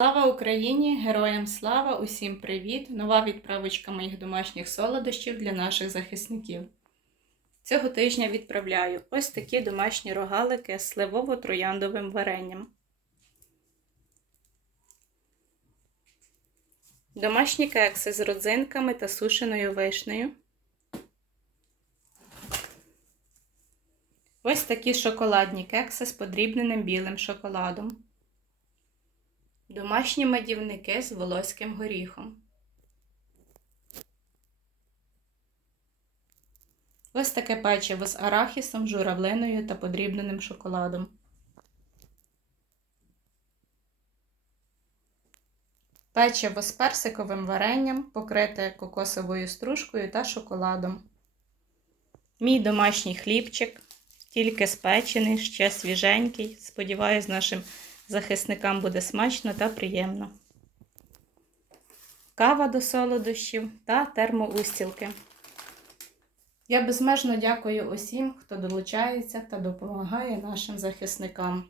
Слава Україні! Героям слава! Усім привіт! Нова відправочка моїх домашніх солодощів для наших захисників. Цього тижня відправляю ось такі домашні рогалики з сливово-трояндовим варенням. Домашні кекси з родзинками та сушеною вишнею. Ось такі шоколадні кекси з подрібненим білим шоколадом. Домашні медівники з волоським горіхом. Ось таке печиво з арахісом, журавлиною та подрібненим шоколадом. Печиво з персиковим варенням, покрите кокосовою стружкою та шоколадом. Мій домашній хлібчик, тільки спечений, ще свіженький. Сподіваюсь, нашим захисникам буде смачно та приємно. Кава до солодощів та термоустілки. Я безмежно дякую усім, хто долучається та допомагає нашим захисникам.